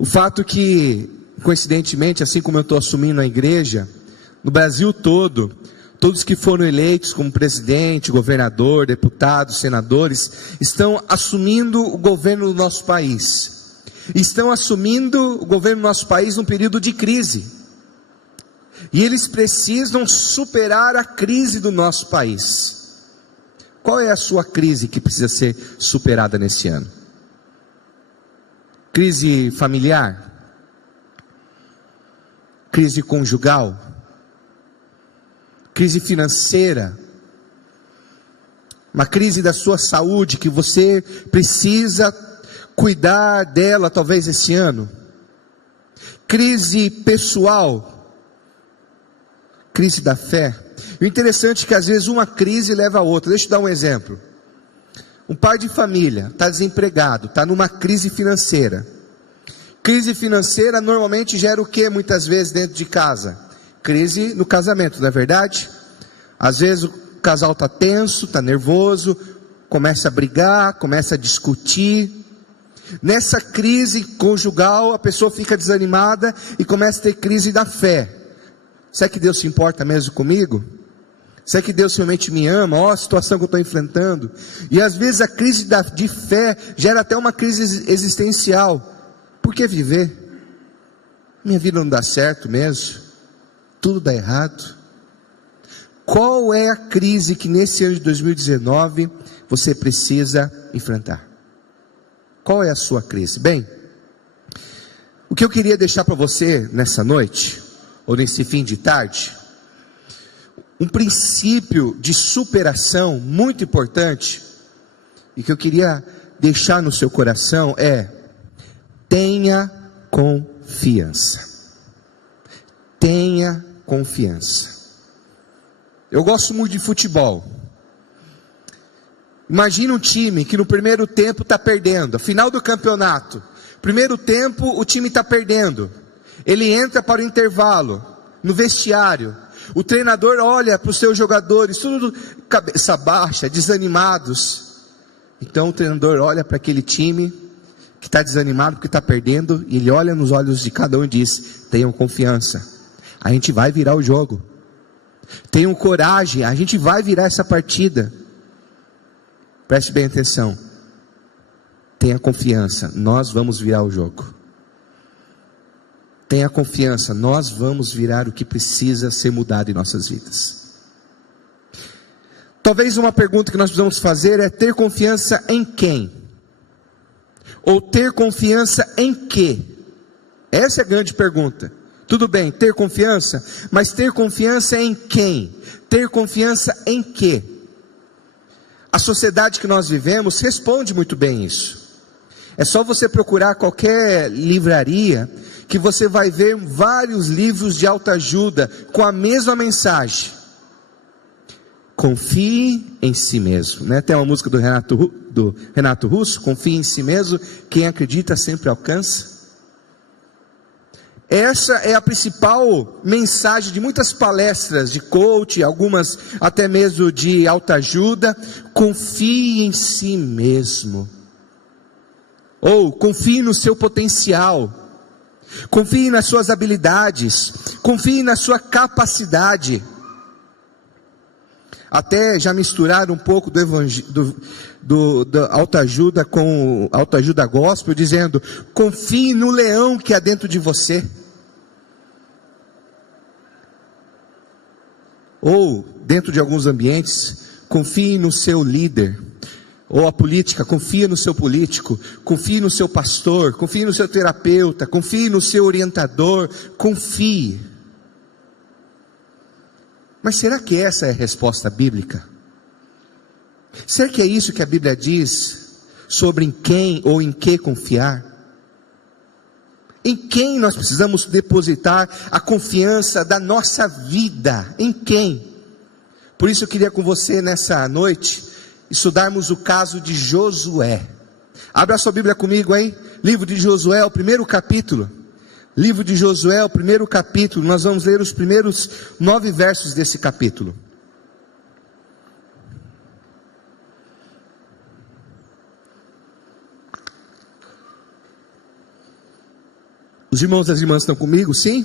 O fato que, coincidentemente, assim como eu estou assumindo a igreja, no Brasil todo, todos que foram eleitos como presidente, governador, deputados, senadores, estão assumindo o governo do nosso país. Estão assumindo o governo do nosso país num período de crise. E eles precisam superar a crise do nosso país. Qual é a sua crise que precisa ser superada nesse ano? Crise familiar? Crise conjugal? Crise financeira? Uma crise da sua saúde que você precisa cuidar dela talvez esse ano? Crise pessoal? Crise da fé? O interessante é que às vezes uma crise leva a outra. Deixa eu dar um exemplo. Um pai de família está desempregado, está numa crise financeira. Crise financeira normalmente gera o que muitas vezes dentro de casa? Crise no casamento, não é verdade? Às vezes o casal está tenso, está nervoso, começa a brigar, começa a discutir. Nessa crise conjugal a pessoa fica desanimada e começa a ter crise da fé. Será que Deus se importa mesmo comigo? Será que Deus realmente me ama? Olha a situação que eu estou enfrentando. E às vezes a crise de fé gera até uma crise existencial. Por que viver? Minha vida não dá certo mesmo. Tudo dá errado. Qual é a crise que nesse ano de 2019 você precisa enfrentar? Qual é a sua crise? Bem, o que eu queria deixar para você nessa noite, ou nesse fim de tarde, um princípio de superação muito importante, e que eu queria deixar no seu coração é: tenha confiança. Tenha confiança. Eu gosto muito de futebol. Imagina um time que no primeiro tempo está perdendo, a final do campeonato. Primeiro tempo o time está perdendo. Ele entra para o intervalo, no vestiário. O treinador olha para os seus jogadores, tudo cabeça baixa, desanimados. Então o treinador olha para aquele time que está desanimado porque está perdendo, e ele olha nos olhos de cada um e diz: tenham confiança, a gente vai virar o jogo. Tenham coragem, a gente vai virar essa partida. Preste bem atenção. Tenha confiança, nós vamos virar o jogo. Tenha confiança, nós vamos virar o que precisa ser mudado em nossas vidas. Talvez uma pergunta que nós precisamos fazer é: ter confiança em quem? Ou ter confiança em quê? Essa é a grande pergunta. Tudo bem, ter confiança, mas ter confiança em quem? Ter confiança em quê? A sociedade que nós vivemos responde muito bem isso. É só você procurar qualquer livraria que você vai ver vários livros de autoajuda com a mesma mensagem: confie em si mesmo, né? Tem uma música do Renato Russo: confie em si mesmo, quem acredita sempre alcança. Essa é a principal mensagem de muitas palestras de coach, algumas até mesmo de autoajuda: confie em si mesmo. Ou confie no seu potencial. Confie nas suas habilidades, confie na sua capacidade. Até já misturaram um pouco da autoajuda com autoajuda gospel, dizendo: confie no leão que há dentro de você. Ou, dentro de alguns ambientes, confie no seu líder. Ou a política: confia no seu político, confie no seu pastor, confie no seu terapeuta, confie no seu orientador, confie. Mas será que essa é a resposta bíblica? Será que é isso que a Bíblia diz sobre em quem ou em que confiar? Em quem nós precisamos depositar a confiança da nossa vida? Em quem? Por isso eu queria com você nessa noite estudarmos o caso de Josué. Abra a sua Bíblia comigo aí, livro de Josué, o primeiro capítulo. Livro de Josué, o primeiro capítulo. Nós vamos ler os primeiros 9 versos desse capítulo. Os irmãos e as irmãs estão comigo, sim?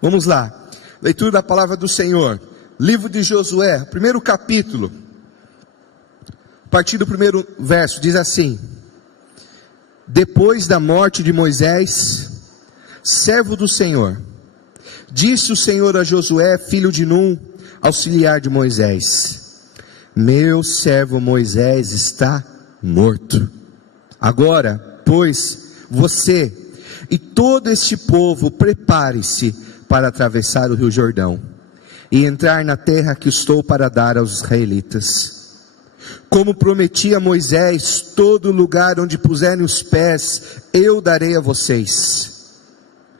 Vamos lá. Leitura da palavra do Senhor. Livro de Josué, primeiro capítulo. A partir do primeiro verso, diz assim: depois da morte de Moisés, servo do Senhor, disse o Senhor a Josué, filho de Num, auxiliar de Moisés: meu servo Moisés está morto. Agora, pois, você e todo este povo prepare-se para atravessar o rio Jordão e entrar na terra que estou para dar aos israelitas. Como prometi a Moisés, todo lugar onde puserem os pés, eu darei a vocês.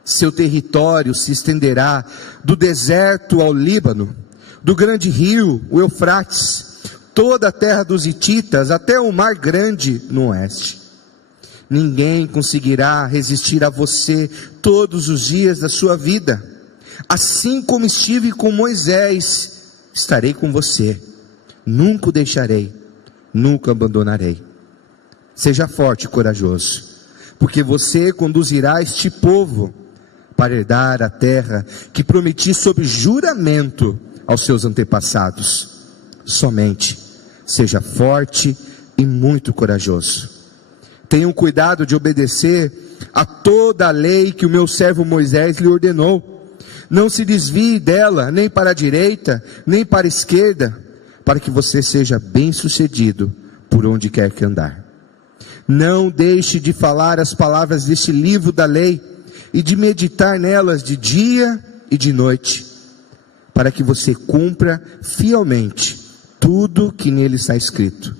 Seu território se estenderá do deserto ao Líbano, do grande rio, o Eufrates, toda a terra dos hititas, até o mar grande no oeste. Ninguém conseguirá resistir a você todos os dias da sua vida. Assim como estive com Moisés, estarei com você. Nunca o deixarei, nunca o abandonarei. Seja forte e corajoso, porque você conduzirá este povo para herdar a terra que prometi sob juramento aos seus antepassados. Somente seja forte e muito corajoso. Tenham cuidado de obedecer a toda a lei que o meu servo Moisés lhe ordenou. Não se desvie dela, nem para a direita, nem para a esquerda, para que você seja bem-sucedido por onde quer que andar. Não deixe de falar as palavras deste livro da lei e de meditar nelas de dia e de noite, para que você cumpra fielmente tudo que nele está escrito.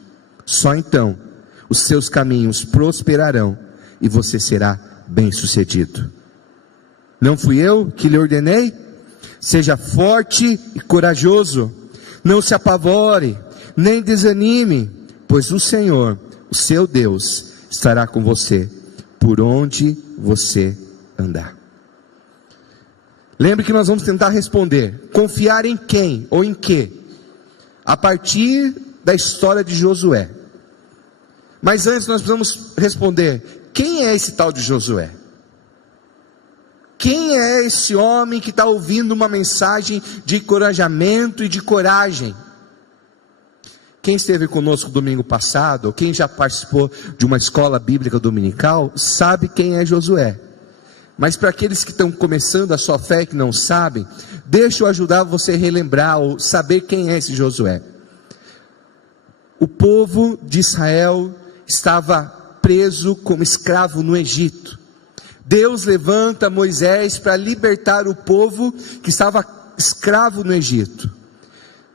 Só então os seus caminhos prosperarão e você será bem-sucedido. Não fui eu que lhe ordenei? Seja forte e corajoso. Não se apavore, nem desanime, pois o Senhor, o seu Deus, estará com você por onde você andar. Lembre que nós vamos tentar responder: confiar em quem ou em quê? A partir da história de Josué. Mas antes nós precisamos responder: quem é esse tal de Josué? Quem é esse homem que está ouvindo uma mensagem de encorajamento e de coragem? Quem esteve conosco domingo passado, ou quem já participou de uma escola bíblica dominical, sabe quem é Josué. Mas para aqueles que estão começando a sua fé e que não sabem, deixa eu ajudar você a relembrar ou saber quem é esse Josué. O povo de Israel estava preso como escravo no Egito. Deus levanta Moisés para libertar o povo que estava escravo no Egito.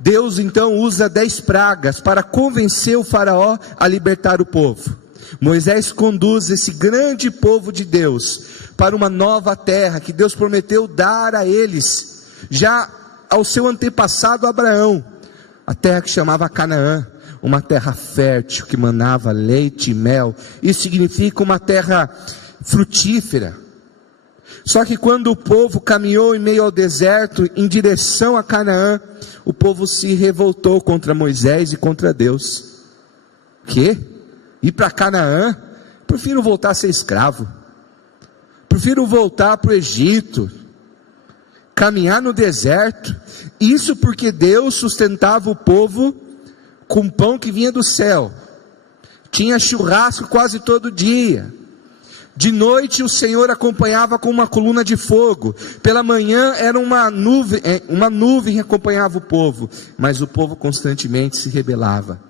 Deus então usa 10 pragas para convencer o faraó a libertar o povo. Moisés conduz esse grande povo de Deus para uma nova terra que Deus prometeu dar a eles, já ao seu antepassado Abraão, a terra que chamava Canaã, uma terra fértil que manava leite e mel. Isso significa uma terra frutífera. Só que quando o povo caminhou em meio ao deserto em direção a Canaã, o povo se revoltou contra Moisés e contra Deus. Que? Ir para Canaã? Prefiro voltar a ser escravo. Prefiro voltar para o Egito, caminhar no deserto. Isso porque Deus sustentava o povo com pão que vinha do céu. Tinha churrasco quase todo dia. De noite o Senhor acompanhava com uma coluna de fogo. Pela manhã era uma nuvem que acompanhava o povo. Mas o povo constantemente se rebelava.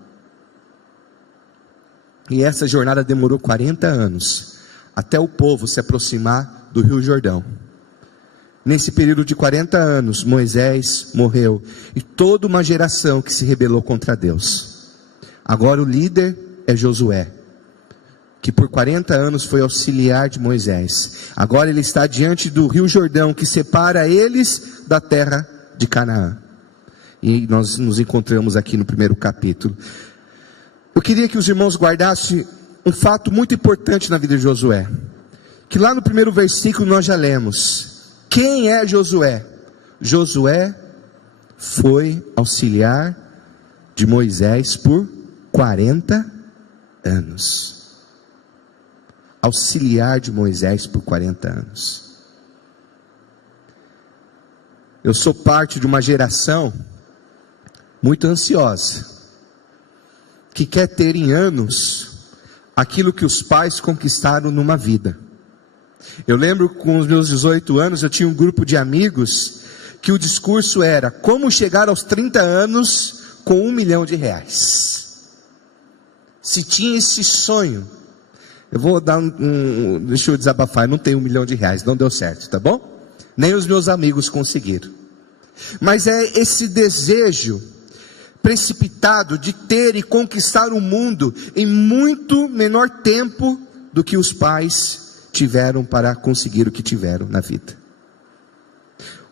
E essa jornada demorou 40 anos, até o povo se aproximar do Rio Jordão. Nesse período de 40 anos, Moisés morreu, e toda uma geração que se rebelou contra Deus. Agora o líder é Josué, que por 40 anos foi auxiliar de Moisés. Agora ele está diante do Rio Jordão, que separa eles da terra de Canaã. E nós nos encontramos aqui no primeiro capítulo. Eu queria que os irmãos guardassem um fato muito importante na vida de Josué, que lá no primeiro versículo nós já lemos. Quem é Josué? Josué foi auxiliar de Moisés por 40 anos. auxiliar de Moisés por 40 anos. Eu sou parte de uma geração muito ansiosa, que quer ter em anos aquilo que os pais conquistaram numa vida. Eu lembro com os meus 18 anos, eu tinha um grupo de amigos, que o discurso era, como chegar aos 30 anos com R$1 milhão. Se tinha esse sonho, eu vou dar deixa eu desabafar, eu não tenho R$1 milhão, não deu certo, tá bom? Nem os meus amigos conseguiram. Mas é esse desejo precipitado de ter e conquistar o mundo em muito menor tempo do que os pais tiveram para conseguir o que tiveram na vida.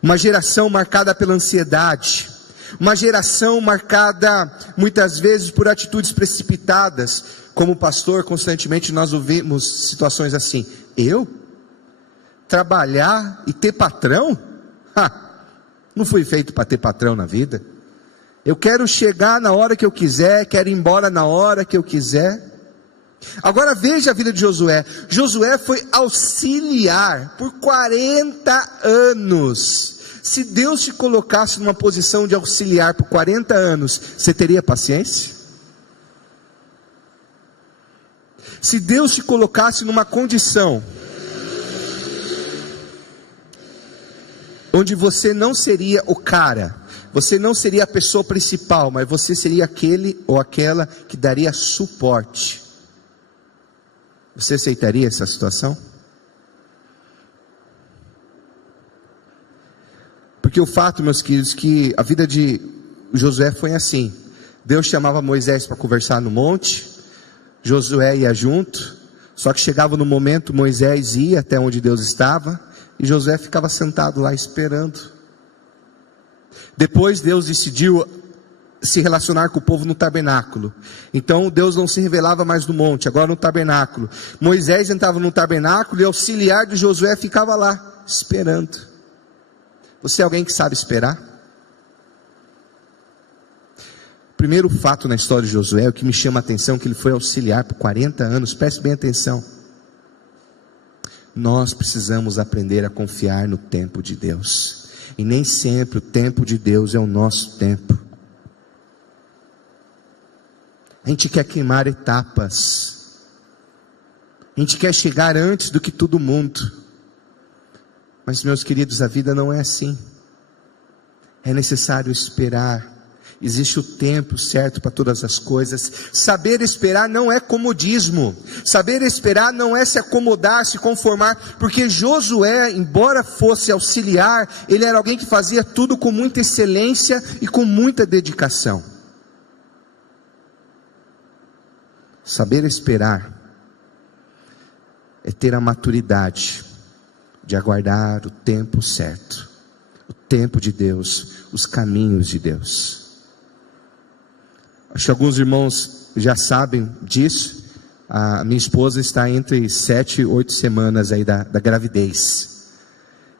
Uma geração marcada pela ansiedade, uma geração marcada muitas vezes por atitudes precipitadas. Como pastor, constantemente nós ouvimos situações assim: eu? Trabalhar e ter patrão? Não fui feito para ter patrão na vida. Eu quero chegar na hora que eu quiser, quero ir embora na hora que eu quiser. Agora veja a vida de Josué. Josué foi auxiliar por 40 anos. Se Deus te colocasse numa posição de auxiliar por 40 anos, você teria paciência? Se Deus te colocasse numa condição onde você não seria o cara, você não seria a pessoa principal, mas você seria aquele ou aquela que daria suporte, você aceitaria essa situação? Porque o fato, meus queridos, que a vida de Josué foi assim: Deus chamava Moisés para conversar no monte, Josué ia junto, só que chegava no momento, Moisés ia até onde Deus estava, e Josué ficava sentado lá esperando. Depois Deus decidiu se relacionar com o povo no tabernáculo. Então Deus não se revelava mais no monte, agora no tabernáculo. Moisés entrava no tabernáculo e o auxiliar de Josué ficava lá, esperando. Você é alguém que sabe esperar? Primeiro fato na história de Josué, o que me chama a atenção, é que ele foi auxiliar por 40 anos. Preste bem atenção. Nós precisamos aprender a confiar no tempo de Deus. E nem sempre o tempo de Deus é o nosso tempo. A gente quer queimar etapas. A gente quer chegar antes do que todo mundo. Mas, meus queridos, a vida não é assim. É necessário esperar. Existe o tempo certo para todas as coisas. Saber esperar não é comodismo. Saber esperar não é se acomodar, se conformar. Porque Josué, embora fosse auxiliar, ele era alguém que fazia tudo com muita excelência e com muita dedicação. Saber esperar é ter a maturidade de aguardar o tempo certo, o tempo de Deus, os caminhos de Deus. Acho que alguns irmãos já sabem disso. A minha esposa está entre 7 e 8 semanas aí da gravidez.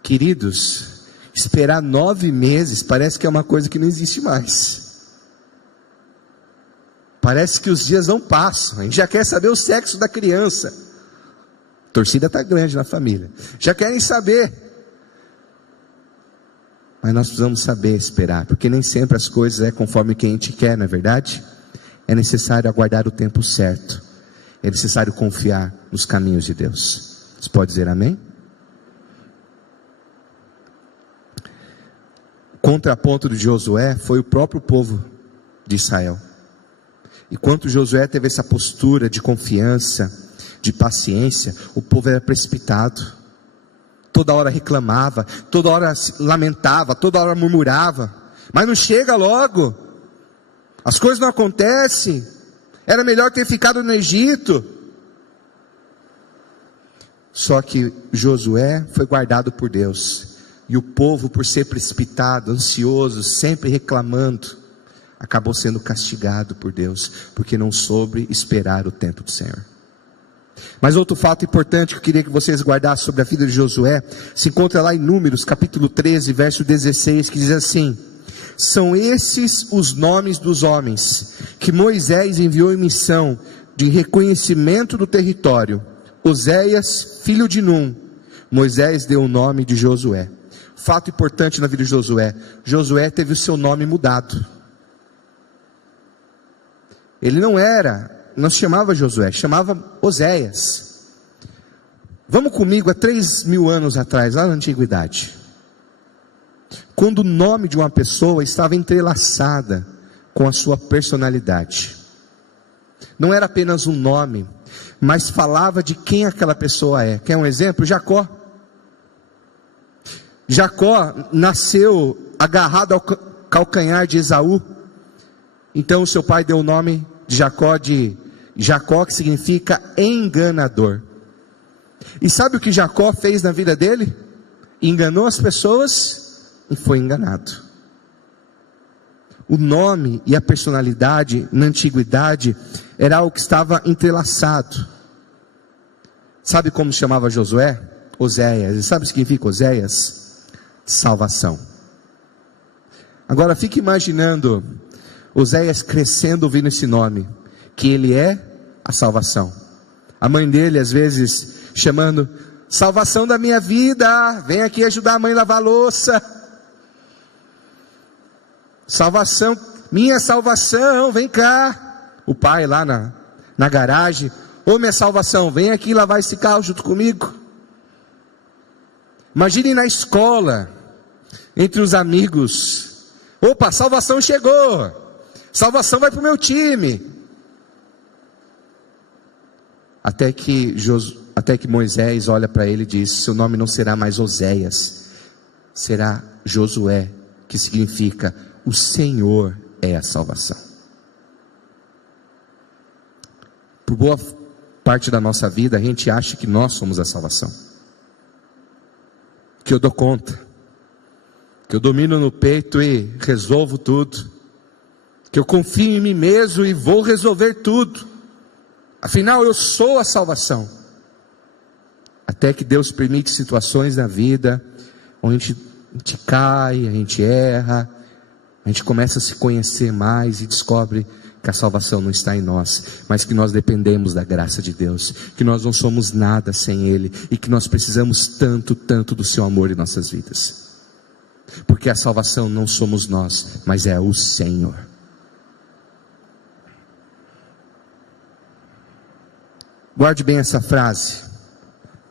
Queridos, esperar 9 meses parece que é uma coisa que não existe mais. Parece que os dias não passam. A gente já quer saber o sexo da criança. A torcida está grande na família. Já querem saber. Mas nós precisamos saber esperar, porque nem sempre as coisas é conforme que a gente quer, não é verdade? É necessário aguardar o tempo certo. É necessário confiar nos caminhos de Deus. Você pode dizer amém? O contraponto de Josué foi o próprio povo de Israel. Enquanto Josué teve essa postura de confiança, de paciência, o povo era precipitado. Toda hora reclamava, toda hora se lamentava, toda hora murmurava. Mas não chega logo. As coisas não acontecem. Era melhor ter ficado no Egito. Só que Josué foi guardado por Deus. E o povo, por ser precipitado, ansioso, sempre reclamando, acabou sendo castigado por Deus, porque não soube esperar o tempo do Senhor. Mas outro fato importante que eu queria que vocês guardassem sobre a vida de Josué, se encontra lá em Números, capítulo 13, verso 16, que diz assim: são esses os nomes dos homens que Moisés enviou em missão de reconhecimento do território, Oséias, filho de Num, Moisés deu o nome de Josué. Fato importante na vida de Josué: Josué teve o seu nome mudado. Ele não se chamava Josué, chamava Oséias. Vamos comigo a 3.000 anos atrás, lá na antiguidade, quando o nome de uma pessoa estava entrelaçada com a sua personalidade. Não era apenas um nome, mas falava de quem aquela pessoa é. Quer um exemplo? Jacó. Jacó nasceu agarrado ao calcanhar de Esaú. Então o seu pai deu o nome de Jacó, que significa enganador. E sabe o que Jacó fez na vida dele? Enganou as pessoas e foi enganado. O nome e a personalidade na antiguidade era algo que estava entrelaçado. Sabe como chamava Josué? Oséias. E sabe o que significa Oséias? Salvação. Agora fique imaginando Oséias crescendo ouvindo esse nome, que ele é a salvação. A mãe dele às vezes chamando: salvação da minha vida, vem aqui ajudar a mãe a lavar a louça. Salvação, minha salvação, vem cá. O pai lá na garagem: ô minha salvação, vem aqui lavar esse carro junto comigo. Imagine na escola, entre os amigos: opa, salvação chegou, salvação vai para o meu time. Até que Moisés olha para ele e diz: seu nome não será mais Oséias, será Josué, que significa o Senhor é a salvação. Por boa parte da nossa vida, a gente acha que nós somos a salvação, que eu dou conta, que eu domino no peito e resolvo tudo, que eu confio em mim mesmo e vou resolver tudo, afinal eu sou a salvação. Até que Deus permite situações na vida onde a gente cai, a gente erra, a gente começa a se conhecer mais e descobre que a salvação não está em nós, mas que nós dependemos da graça de Deus, que nós não somos nada sem Ele, e que nós precisamos tanto, tanto do seu amor em nossas vidas, porque a salvação não somos nós, mas é o Senhor. Guarde bem essa frase: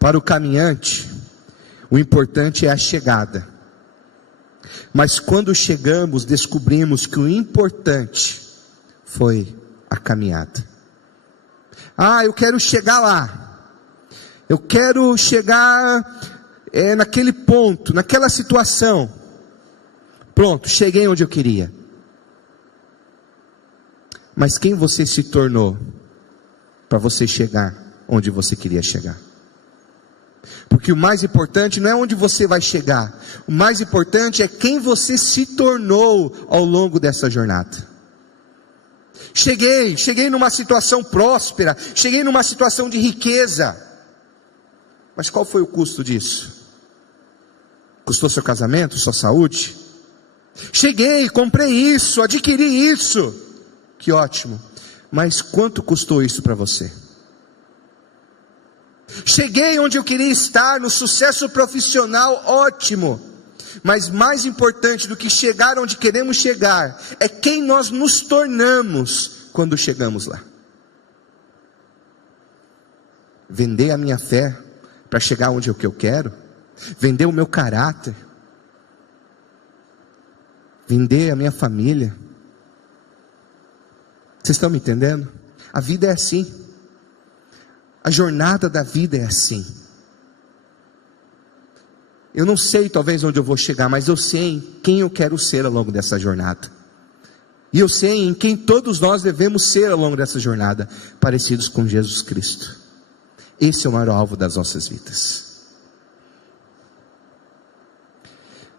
para o caminhante, o importante é a chegada, mas quando chegamos, descobrimos que o importante foi a caminhada. Eu quero chegar lá, eu quero chegar naquele ponto, naquela situação. Pronto, cheguei onde eu queria. Mas quem você se tornou para você chegar onde você queria chegar? Porque o mais importante não é onde você vai chegar, o mais importante é quem você se tornou ao longo dessa jornada. Cheguei numa situação próspera, cheguei numa situação de riqueza, mas qual foi o custo disso? Custou seu casamento, sua saúde? Cheguei, comprei isso, adquiri isso, que ótimo, mas quanto custou isso para você? Cheguei onde eu queria estar, no sucesso profissional, ótimo, mas mais importante do que chegar onde queremos chegar, é quem nós nos tornamos quando chegamos lá. Vender a minha fé para chegar onde eu quero, vender o meu caráter, vender a minha família. Vocês estão me entendendo? A vida é assim. A jornada da vida é assim. Eu não sei talvez onde eu vou chegar, mas eu sei em quem eu quero ser ao longo dessa jornada. E eu sei em quem todos nós devemos ser ao longo dessa jornada, parecidos com Jesus Cristo. Esse é o maior alvo das nossas vidas.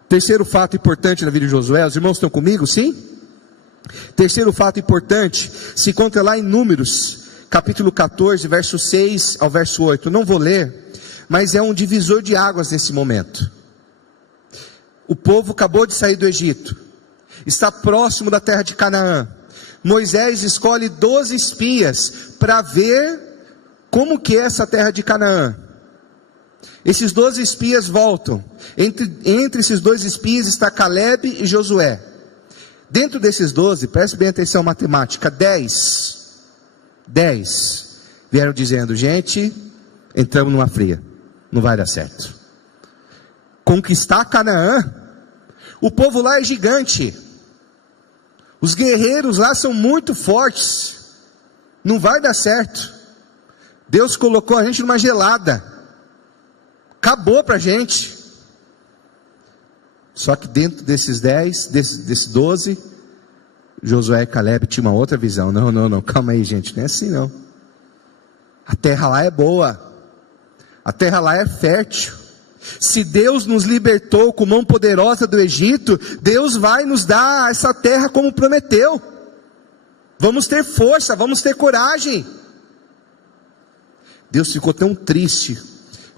Terceiro fato importante na vida de Josué, os irmãos estão comigo, sim? Terceiro fato importante, se encontra lá em Números, capítulo 14, verso 6 ao verso 8, eu não vou ler, mas é um divisor de águas nesse momento. O povo acabou de sair do Egito, está próximo da terra de Canaã. Moisés escolhe 12 espias para ver Como que é essa terra de Canaã? Esses 12 espias voltam. Entre esses 2 espias está Caleb e Josué. Dentro desses 12, preste bem atenção matemática, 10 vieram dizendo: gente, entramos numa fria, não vai dar certo. Conquistar Canaã, o povo lá é gigante, os guerreiros lá são muito fortes, não vai dar certo. Deus colocou a gente numa gelada, acabou pra gente. Só que dentro desses 10, desses 12, Josué e Caleb tinham uma outra visão. Não, calma aí, gente, não é assim não. A terra lá é boa, a terra lá é fértil. Se Deus nos libertou com mão poderosa do Egito, Deus vai nos dar essa terra como prometeu. Vamos ter força, vamos ter coragem. Deus ficou tão triste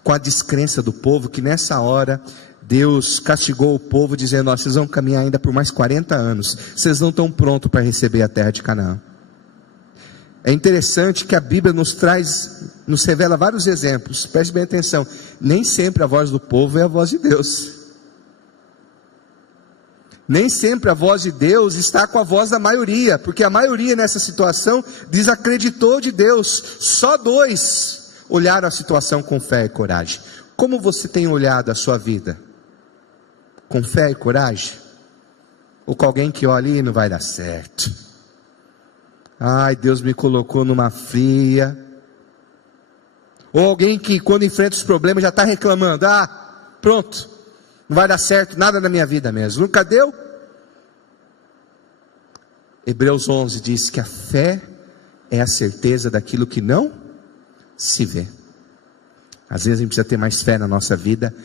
com a descrença do povo, que nessa hora Deus castigou o povo, dizendo: ó, vocês vão caminhar ainda por mais 40 anos, vocês não estão prontos para receber a terra de Canaã. É interessante que a Bíblia nos revela vários exemplos. Preste bem atenção, nem sempre a voz do povo é a voz de Deus. Nem sempre a voz de Deus está com a voz da maioria, porque a maioria nessa situação desacreditou de Deus. Só 2 olharam a situação com fé e coragem. Como você tem olhado a sua vida? Com fé e coragem? Ou com alguém que olha e não vai dar certo? Ai, Deus me colocou numa fria. Ou alguém que quando enfrenta os problemas já está reclamando: ah, pronto, não vai dar certo nada na minha vida mesmo, nunca deu. Hebreus 11 diz que a fé é a certeza daquilo que não se vê. Às vezes a gente precisa ter mais fé na nossa vida,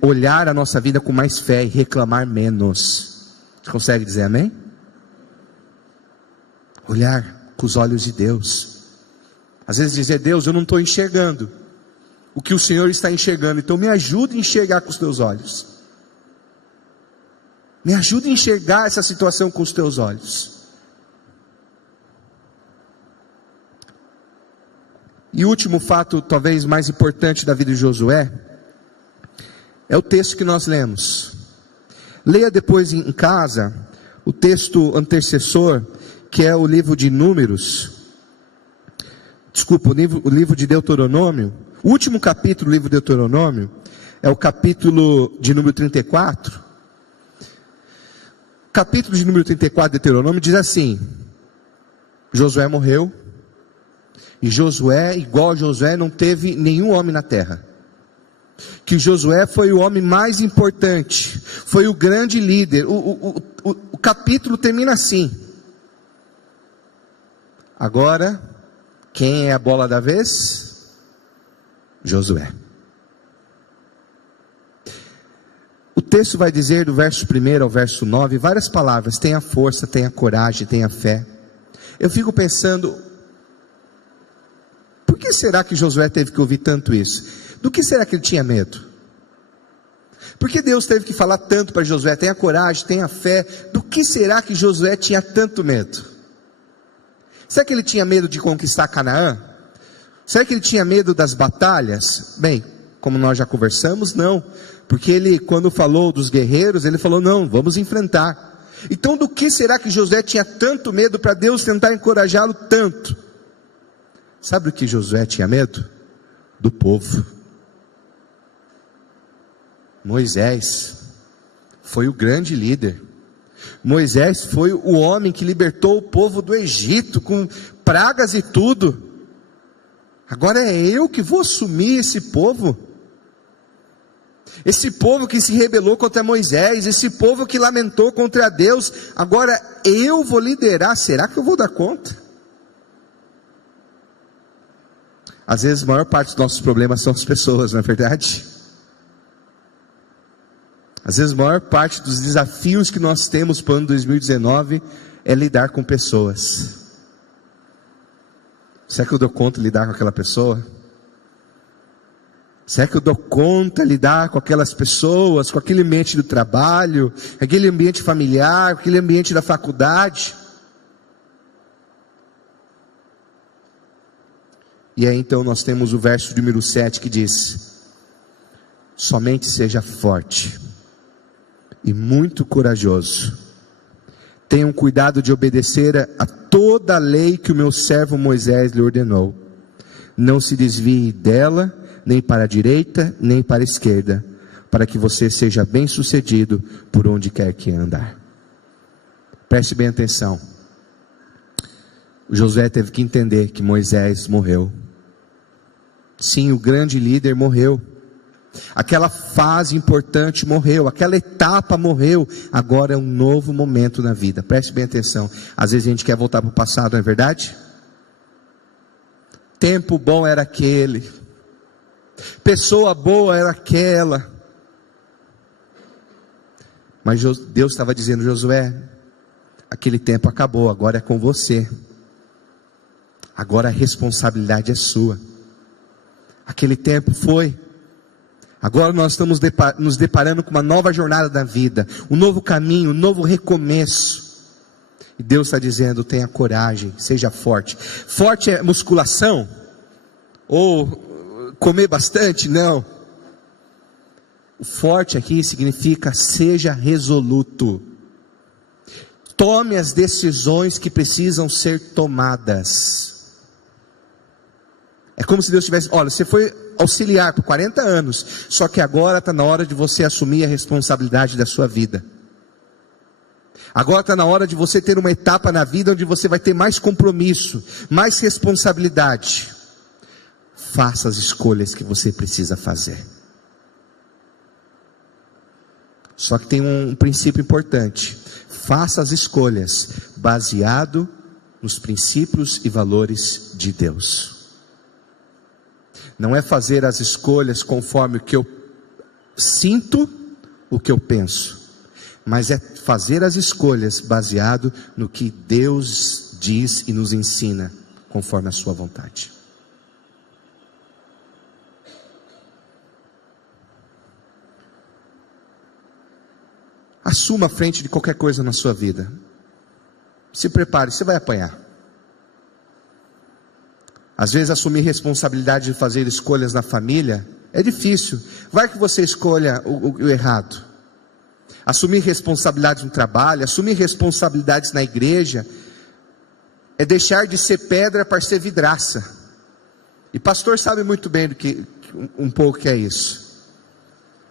olhar a nossa vida com mais fé e reclamar menos. Você consegue dizer amém? Olhar com os olhos de Deus. Às vezes dizer: Deus, eu não estou enxergando o que o Senhor está enxergando, então me ajude a enxergar com os teus olhos. Me ajude a enxergar essa situação com os teus olhos. E o último fato, talvez mais importante da vida de Josué, é o texto que nós lemos. Leia depois em casa o texto antecessor, que é o livro de Números. Desculpa, o livro de Deuteronômio. O último capítulo do livro de Deuteronômio é o capítulo de número 34. O capítulo de número 34 de Deuteronômio diz assim: Josué morreu. E Josué, igual a Josué, não teve nenhum homem na terra. Que Josué foi o homem mais importante, foi o grande líder. O capítulo termina assim: agora, quem é a bola da vez? Josué. O texto vai dizer do verso 1 ao verso 9, várias palavras: tenha força, tenha coragem, tenha fé. Eu fico pensando, por que será que Josué teve que ouvir tanto isso? Do que será que ele tinha medo? Por que Deus teve que falar tanto para Josué: tenha coragem, tenha fé? Do que será que Josué tinha tanto medo? Será que ele tinha medo de conquistar Canaã? Será que ele tinha medo das batalhas? Bem, como nós já conversamos, não. Porque ele, quando falou dos guerreiros, ele falou: não, vamos enfrentar. Então do que será que Josué tinha tanto medo para Deus tentar encorajá-lo tanto? Sabe do que Josué tinha medo? Do povo. Moisés foi o grande líder. Moisés foi o homem que libertou o povo do Egito, com pragas e tudo. Agora é eu que vou assumir esse povo. Esse povo que se rebelou contra Moisés, esse povo que lamentou contra Deus, agora eu vou liderar. Será que eu vou dar conta? Às vezes a maior parte dos nossos problemas são as pessoas, não é verdade? Às vezes a maior parte dos desafios que nós temos para o ano 2019 é lidar com pessoas. Será que eu dou conta de lidar com aquela pessoa? Será que eu dou conta de lidar com aquelas pessoas, com aquele ambiente do trabalho, aquele ambiente familiar, aquele ambiente da faculdade? E aí então nós temos o verso número 7 que diz: somente seja forte e muito corajoso, tenham cuidado de obedecer a toda a lei que o meu servo Moisés lhe ordenou, não se desvie dela, nem para a direita, nem para a esquerda, para que você seja bem sucedido por onde quer que andar. Preste bem atenção. Josué teve que entender que Moisés morreu. Sim, o grande líder morreu. Aquela fase importante morreu, aquela etapa morreu. Agora é um novo momento na vida. Preste bem atenção. Às vezes a gente quer voltar para o passado, não é verdade? Tempo bom era aquele, pessoa boa era aquela. Mas Deus estava dizendo: Josué, aquele tempo acabou, agora é com você. Agora a responsabilidade é sua. Aquele tempo foi. Agora nós estamos nos deparando com uma nova jornada da vida, um novo caminho, um novo recomeço. E Deus está dizendo: tenha coragem, seja forte. Forte é musculação? Ou comer bastante? Não. O forte aqui significa: seja resoluto. Tome as decisões que precisam ser tomadas. É como se Deus tivesse: olha, você foi auxiliar por 40 anos, só que agora está na hora de você assumir a responsabilidade da sua vida. Agora está na hora de você ter uma etapa na vida onde você vai ter mais compromisso, mais responsabilidade. Faça as escolhas que você precisa fazer. Só que tem um princípio importante: faça as escolhas baseado nos princípios e valores de Deus. Não é fazer as escolhas conforme o que eu sinto, o que eu penso, mas é fazer as escolhas baseado no que Deus diz e nos ensina, conforme a sua vontade. Assuma a frente de qualquer coisa na sua vida. Se prepare, você vai apanhar. Às vezes assumir responsabilidade de fazer escolhas na família é difícil. Vai que você escolha o errado. Assumir responsabilidades no trabalho, assumir responsabilidades na igreja, é deixar de ser pedra para ser vidraça. E pastor sabe muito bem um pouco que é isso.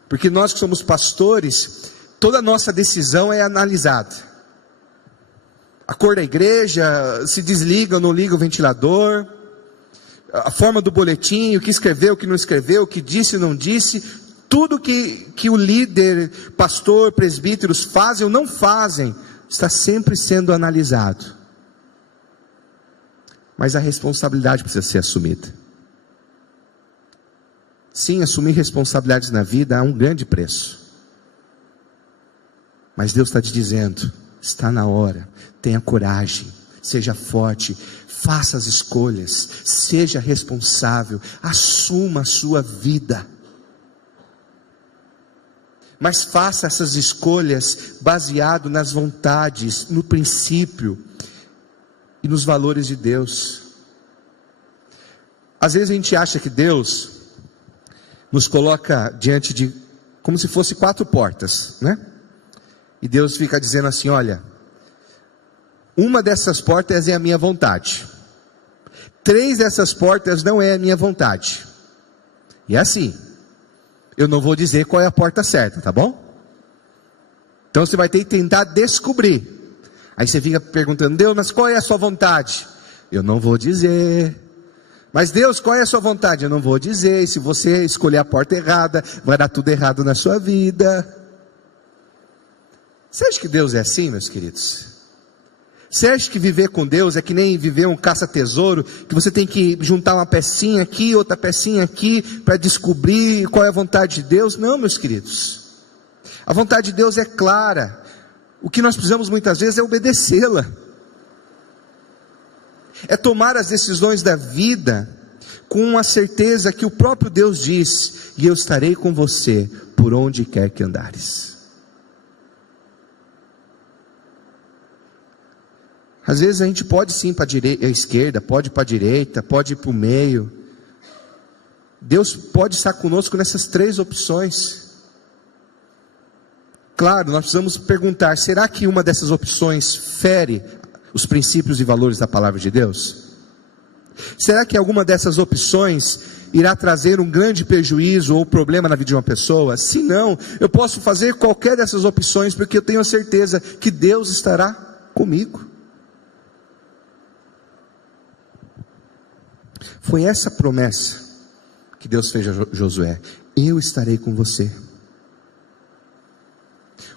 Porque nós que somos pastores, toda a nossa decisão é analisada. A cor da igreja, se desliga ou não liga o ventilador, a forma do boletim, o que escreveu, o que não escreveu, o que disse e não disse, tudo que o líder, pastor, presbíteros fazem ou não fazem, está sempre sendo analisado. Mas a responsabilidade precisa ser assumida. Sim, assumir responsabilidades na vida há um grande preço. Mas Deus está te dizendo: está na hora, tenha coragem, seja forte, faça as escolhas, seja responsável, assuma a sua vida. Mas faça essas escolhas baseado nas vontades, no princípio e nos valores de Deus. Às vezes a gente acha que Deus nos coloca diante de, como se fosse 4 portas, né? E Deus fica dizendo assim: olha, uma dessas portas é a minha vontade, 3 dessas portas não é a minha vontade. E é assim, eu não vou dizer qual é a porta certa, tá bom? Então você vai ter que tentar descobrir. Aí você fica perguntando: Deus, mas qual é a sua vontade? Eu não vou dizer. Mas Deus, qual é a sua vontade? Eu não vou dizer. E se você escolher a porta errada, vai dar tudo errado na sua vida. Você acha que Deus é assim, meus queridos? Você acha que viver com Deus é que nem viver um caça-tesouro, que você tem que juntar uma pecinha aqui, outra pecinha aqui, para descobrir qual é a vontade de Deus? Não, meus queridos. A vontade de Deus é clara. O que nós precisamos muitas vezes é obedecê-la. É tomar as decisões da vida com a certeza que o próprio Deus diz: e eu estarei com você por onde quer que andares. Às vezes a gente pode sim para a esquerda, pode para a direita, pode ir para o meio. Deus pode estar conosco nessas três opções. Claro, nós precisamos perguntar, será que uma dessas opções fere os princípios e valores da palavra de Deus? Será que alguma dessas opções irá trazer um grande prejuízo ou problema na vida de uma pessoa? Se não, eu posso fazer qualquer dessas opções, porque eu tenho a certeza que Deus estará comigo. Foi essa promessa que Deus fez a Josué: eu estarei com você.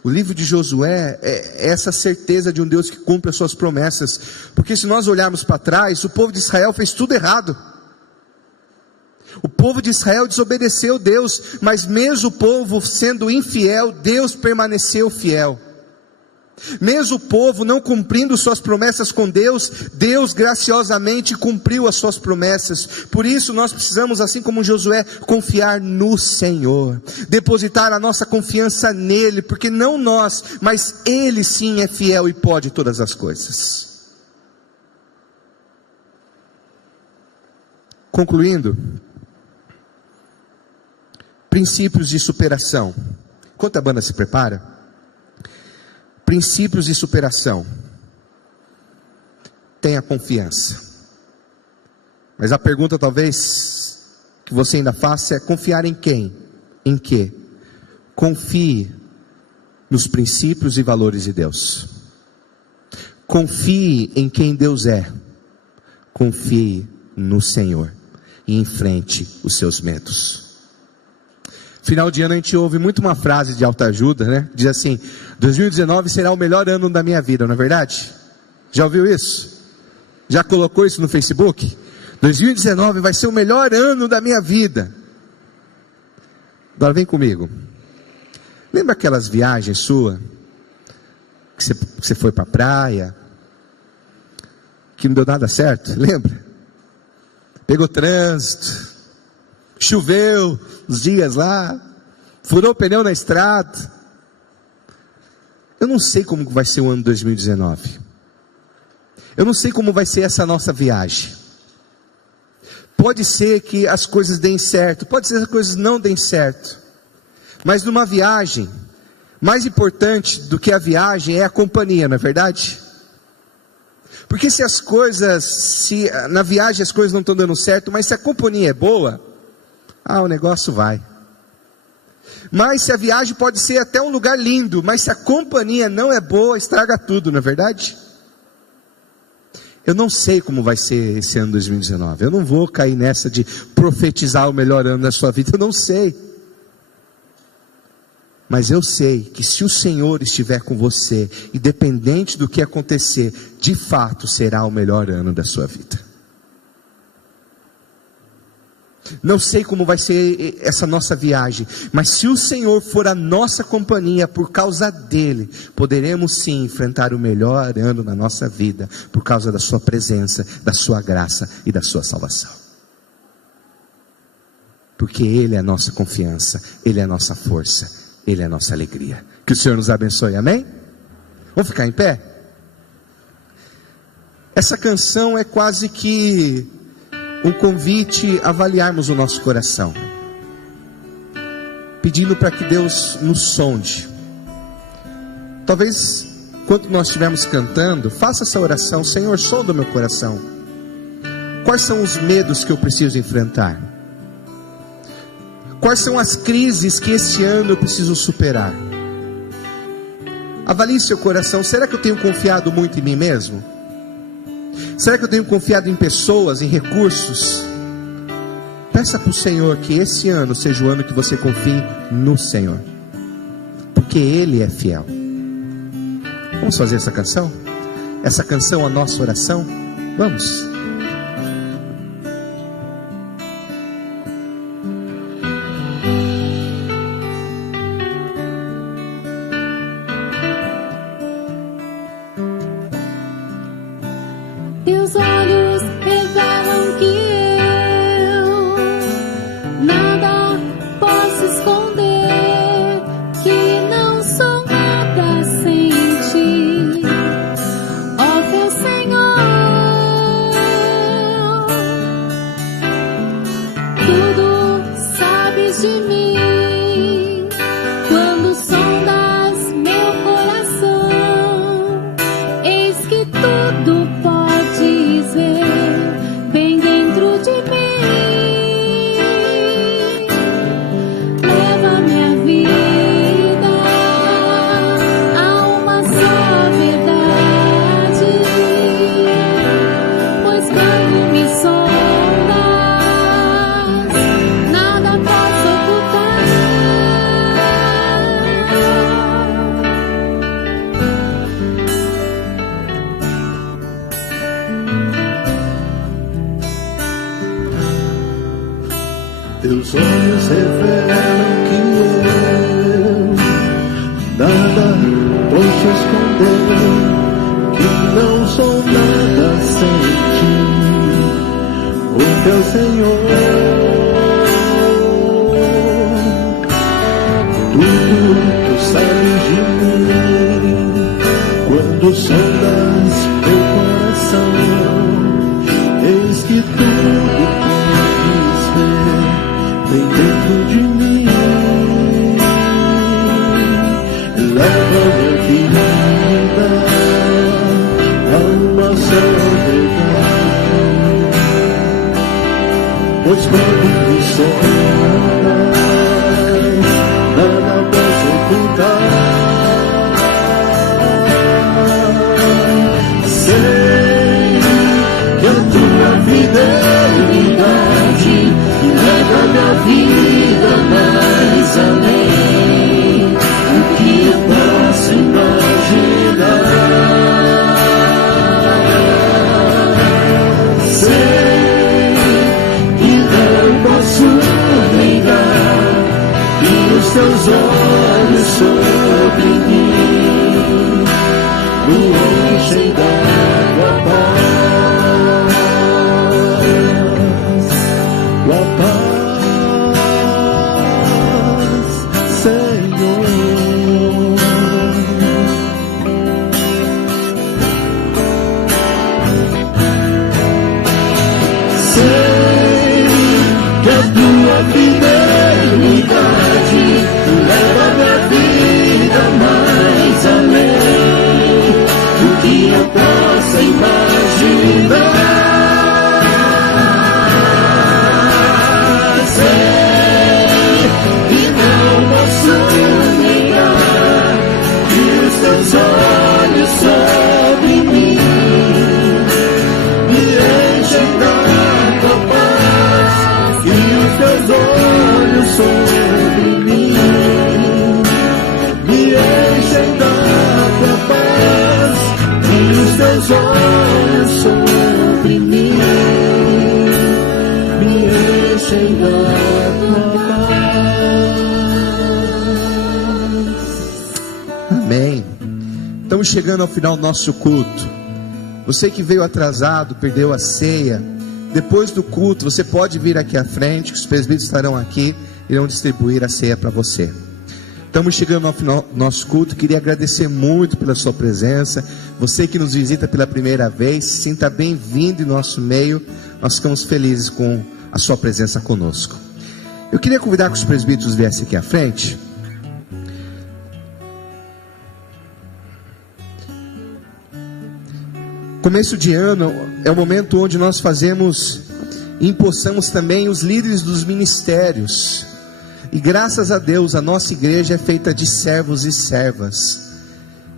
O livro de Josué é essa certeza de um Deus que cumpre as suas promessas, porque se nós olharmos para trás, o povo de Israel fez tudo errado. O povo de Israel desobedeceu Deus, mas mesmo o povo sendo infiel, Deus permaneceu fiel. Mesmo o povo não cumprindo suas promessas com Deus, Deus graciosamente cumpriu as suas promessas. Por isso nós precisamos, assim como Josué, confiar no Senhor, depositar a nossa confiança nele, porque não nós, mas Ele sim é fiel e pode todas as coisas. Concluindo, princípios de superação. Enquanto a banda se prepara, princípios de superação. Tenha confiança. Mas a pergunta talvez que você ainda faça é: confiar em quem? Em quê? Confie nos princípios e valores de Deus. Confie em quem Deus é. Confie no Senhor e enfrente os seus medos. Final de ano a gente ouve muito uma frase de autoajuda, né? Diz assim: 2019 será o melhor ano da minha vida, não é verdade? Já ouviu isso? Já colocou isso no Facebook? 2019 vai ser o melhor ano da minha vida. Agora vem comigo. Lembra aquelas viagens suas? Que você foi para a praia, que não deu nada certo? Lembra? Pegou trânsito, choveu os dias lá, furou o pneu na estrada. Eu não sei como vai ser o ano 2019. Eu não sei como vai ser essa nossa viagem. Pode ser que as coisas deem certo, pode ser que as coisas não deem certo. Mas numa viagem, mais importante do que a viagem é a companhia, não é verdade? Porque se na viagem as coisas não estão dando certo, mas se a companhia é boa, o negócio vai. Mas se a viagem pode ser até um lugar lindo, mas se a companhia não é boa, estraga tudo, não é verdade? Eu não sei como vai ser esse ano 2019. Eu não vou cair nessa de profetizar o melhor ano da sua vida. Eu não sei. Mas eu sei que se o Senhor estiver com você, independente do que acontecer, de fato será o melhor ano da sua vida. Não sei como vai ser essa nossa viagem, mas se o Senhor for a nossa companhia, por causa dele, poderemos sim enfrentar o melhor ano da nossa vida, por causa da sua presença, da sua graça e da sua salvação. Porque ele é a nossa confiança, ele é a nossa força, ele é a nossa alegria. Que o Senhor nos abençoe, amém? Vamos ficar em pé? Essa canção é quase que um convite a avaliarmos o nosso coração, pedindo para que Deus nos sonde. Talvez, enquanto nós estivermos cantando, faça essa oração: Senhor, sonda o meu coração. Quais são os medos que eu preciso enfrentar? Quais são as crises que este ano eu preciso superar? Avalie seu coração. Será que eu tenho confiado muito em mim mesmo? Será que eu tenho confiado em pessoas, em recursos? Peça para o Senhor que esse ano seja o ano que você confie no Senhor, porque Ele é fiel. Vamos fazer essa canção? Essa canção, a nossa oração? Vamos. Teus olhos revelam que eu nada posso esconder, que não sou nada sem ti. Ó, teu Senhor. cuidas de mim. Quando sondas meu coração, eis que tudo podes ver bem dentro de mim. Leva minha vida a uma só verdade, pois quando me sondas, nada posso ocultar. Teus olhos revelam que eu nada posso esconder, que não sou nada sem ti, o teu Senhor. Tudo tu sabes de mim, quando sondas meu coração, eis que tudo podes ver bem dentro de mim. Leva minha vida a uma só verdade, pois quando me sondas, nada posso ocultar. Sei que a tua fidelidade leva minha vida mais além do que eu posso imaginar. Sei que não posso negar que os teus olhos sobre mim me enchem da tua paz, tua paz, Senhor. Sei que a tua fidelidade leva minha vida mais além do que eu possa imaginar. Sei que não posso negar que os teus olhos sobre mim me enchem da tua paz, e os teus olhos sobre mim me enchem da tua paz, e os teus olhos sobre mim me enchem da tua paz. Amém. Estamos chegando ao final do nosso culto. Você que veio atrasado, perdeu a ceia, depois do culto você pode vir aqui à frente, que os presbíteros estarão aqui, irão distribuir a ceia para você. Estamos chegando ao final do nosso culto. Queria agradecer muito pela sua presença. Você que nos visita pela primeira vez, se sinta bem-vindo em nosso meio. Nós ficamos felizes com a sua presença conosco. Eu queria convidar que os presbíteros viessem aqui à frente. Começo de ano é o momento onde nós fazemos e empossamos também os líderes dos ministérios. E graças a Deus, a nossa igreja é feita de servos e servas,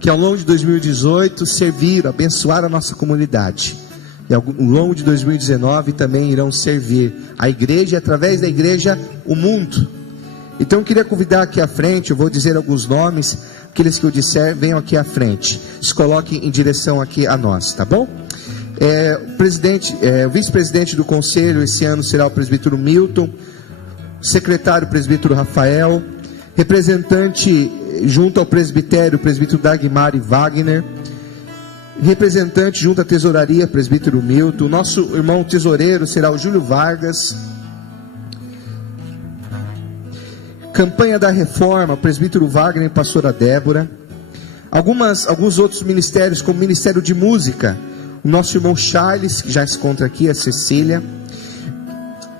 que ao longo de 2018 serviram, abençoaram a nossa comunidade. E ao longo de 2019 também irão servir a igreja e através da igreja o mundo. Então eu queria convidar aqui à frente, eu vou dizer alguns nomes, aqueles que eu disser, venham aqui à frente, se coloquem em direção aqui a nós, tá bom? O vice-presidente do conselho esse ano será o presbítero Milton, secretário presbítero Rafael, representante junto ao presbitério, o presbítero Dagmar e Wagner, representante junto à tesouraria, presbítero Milton, nosso irmão tesoureiro será o Júlio Vargas, campanha da reforma, presbítero Wagner e pastora Débora, alguns outros ministérios, como o Ministério de Música, o nosso irmão Charles, que já se encontra aqui, a Cecília,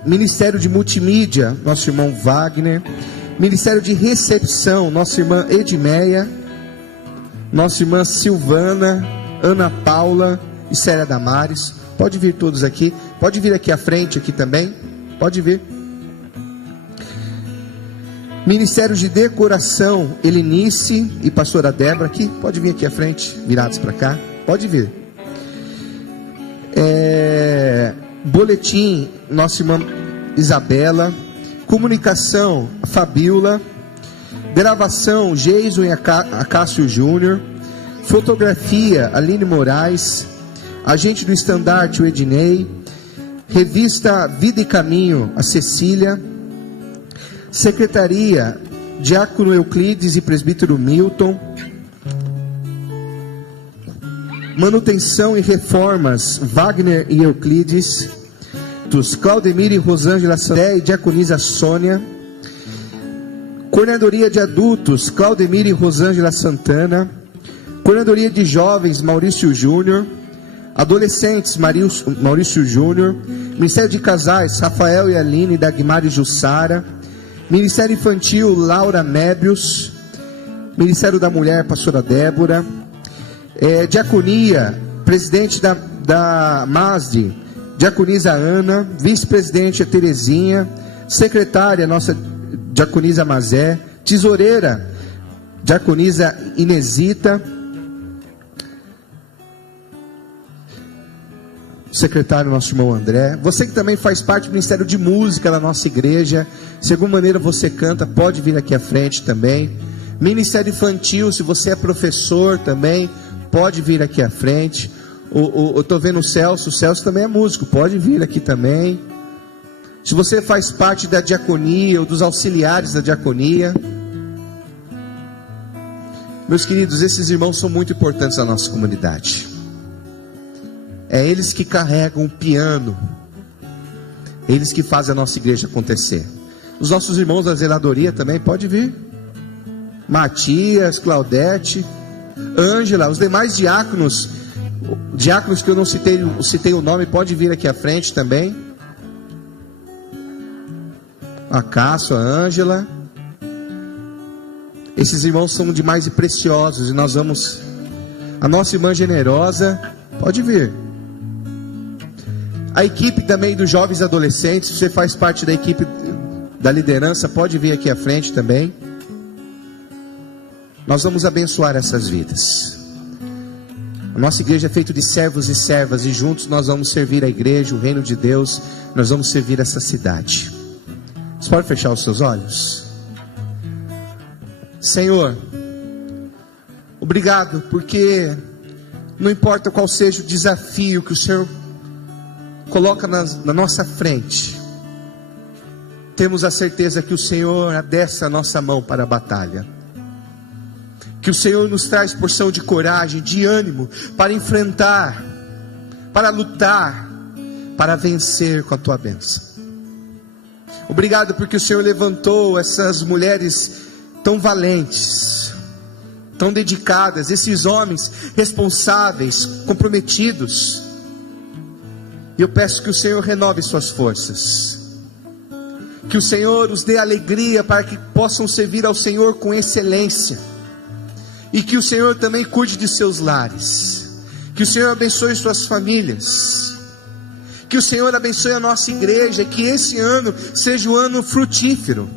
Ministério de Multimídia, nosso irmão Wagner. Ministério de Recepção, nossa irmã Edmeia, nossa irmã Silvana, Ana Paula e Célia Damares. Pode vir todos aqui. Pode vir aqui à frente aqui também. Pode vir. Ministério de Decoração, Helenice e pastora Débora aqui. Pode vir aqui à frente, virados para cá. Pode vir. Boletim, nossa irmã Isabela. Comunicação, Fabiola. Gravação, Geison e Acácio Júnior. Fotografia, Aline Moraes. Agente do Estandarte, o Ednei. Revista Vida e Caminho, a Cecília. Secretaria, Diácono Euclides e Presbítero Milton. Manutenção e Reformas, Wagner e Euclides. Claudemir e Rosângela Sandé e Diaconisa Sônia. Coordenadoria de Adultos, Claudemir e Rosângela Santana. Coordenadoria de Jovens, Maurício Júnior. Adolescentes, Maurício Júnior. Ministério de Casais, Rafael e Aline, Dagmar e Jussara. Ministério Infantil, Laura Mébius. Ministério da Mulher, pastora Débora. Diaconia, presidente da MASD, Diaconisa Ana. Vice-presidente, a Terezinha. Secretária, nossa Diaconisa Mazé. Tesoureira, Diaconisa Inesita. Secretário, nosso irmão André. Você que também faz parte do Ministério de Música da nossa igreja, se de alguma maneira você canta, pode vir aqui à frente também. Ministério Infantil, se você é professor também, pode vir aqui à frente. Eu estou vendo o Celso também é músico, pode vir aqui também. Se você faz parte da diaconia ou dos auxiliares da diaconia, meus queridos, esses irmãos são muito importantes na nossa comunidade. É eles que carregam o piano, eles que fazem a nossa igreja acontecer. Os nossos irmãos da zeladoria também, pode vir. Matias, Claudete, Ângela, os demais diáconos que eu não citei o nome, pode vir aqui à frente também. A Cássio, a Ângela. Esses irmãos são demais e preciosos, e nós vamos. A nossa irmã generosa, pode vir. A equipe também dos jovens e adolescentes, se você faz parte da equipe da liderança, pode vir aqui à frente também. Nós vamos abençoar essas vidas. A nossa igreja é feita de servos e servas, e juntos nós vamos servir a igreja, o reino de Deus. Nós vamos servir essa cidade. Você pode fechar os seus olhos? Senhor, obrigado, porque não importa qual seja o desafio que o Senhor coloca na nossa frente, temos a certeza que o Senhor adestra a nossa mão para a batalha, que o Senhor nos traz porção de coragem, de ânimo, para enfrentar, para lutar, para vencer com a Tua bênção. Obrigado porque o Senhor levantou essas mulheres tão valentes, tão dedicadas, esses homens responsáveis, comprometidos. E eu peço que o Senhor renove suas forças, que o Senhor os dê alegria para que possam servir ao Senhor com excelência, e que o Senhor também cuide de seus lares, que o Senhor abençoe suas famílias, que o Senhor abençoe a nossa igreja, que esse ano seja um ano frutífero,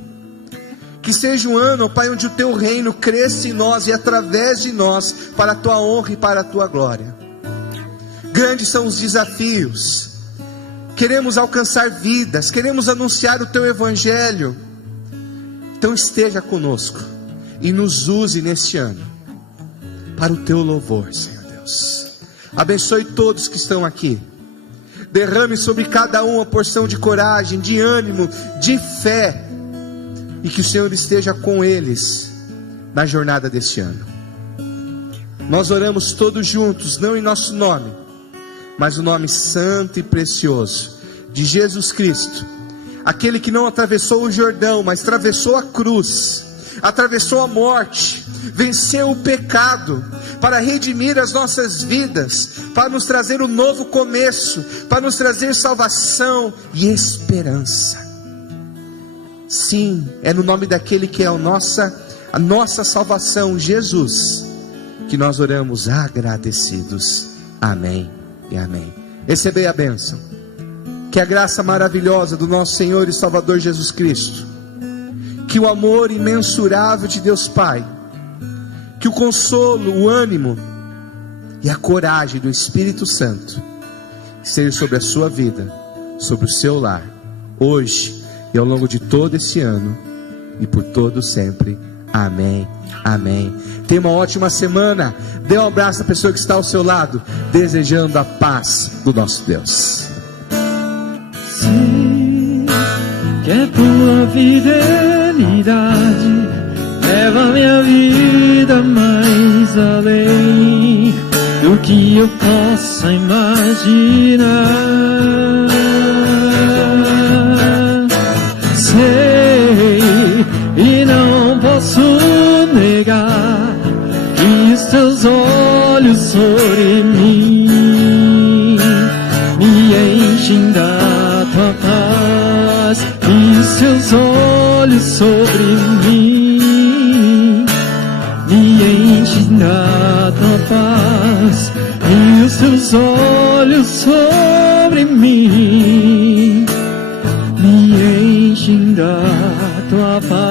que seja um ano, ó Pai, onde o Teu reino cresça em nós e através de nós, para a Tua honra e para a Tua glória. Grandes são os desafios, queremos alcançar vidas, queremos anunciar o Teu Evangelho. Então esteja conosco e nos use neste ano para o Teu louvor, Senhor Deus. Abençoe todos que estão aqui, derrame sobre cada um uma porção de coragem, de ânimo, de fé, e que o Senhor esteja com eles na jornada deste ano. Nós oramos todos juntos, não em nosso nome, mas o nome santo e precioso de Jesus Cristo, aquele que não atravessou o Jordão, mas atravessou a cruz, atravessou a morte, venceu o pecado, para redimir as nossas vidas, para nos trazer um novo começo, para nos trazer salvação e esperança. Sim, é no nome daquele que é a nossa salvação, Jesus, que nós oramos agradecidos. Amém e amém. Recebei a bênção. Que a graça maravilhosa do nosso Senhor e Salvador Jesus Cristo, que o amor imensurável de Deus Pai, que o consolo, o ânimo e a coragem do Espírito Santo seja sobre a sua vida, sobre o seu lar, hoje e ao longo de todo esse ano e por todo sempre. Amém, amém. Tenha uma ótima semana. Dê um abraço à pessoa que está ao seu lado, desejando a paz do nosso Deus. Sei que a tua fidelidade leva minha vida mais além do que eu possa imaginar. Sei e não posso negar que os teus olhos sobre mim me enchem da tua paz, e os teus olhos sobre mim me enchem da tua paz, e os teus olhos sobre mim me enchem da tua paz.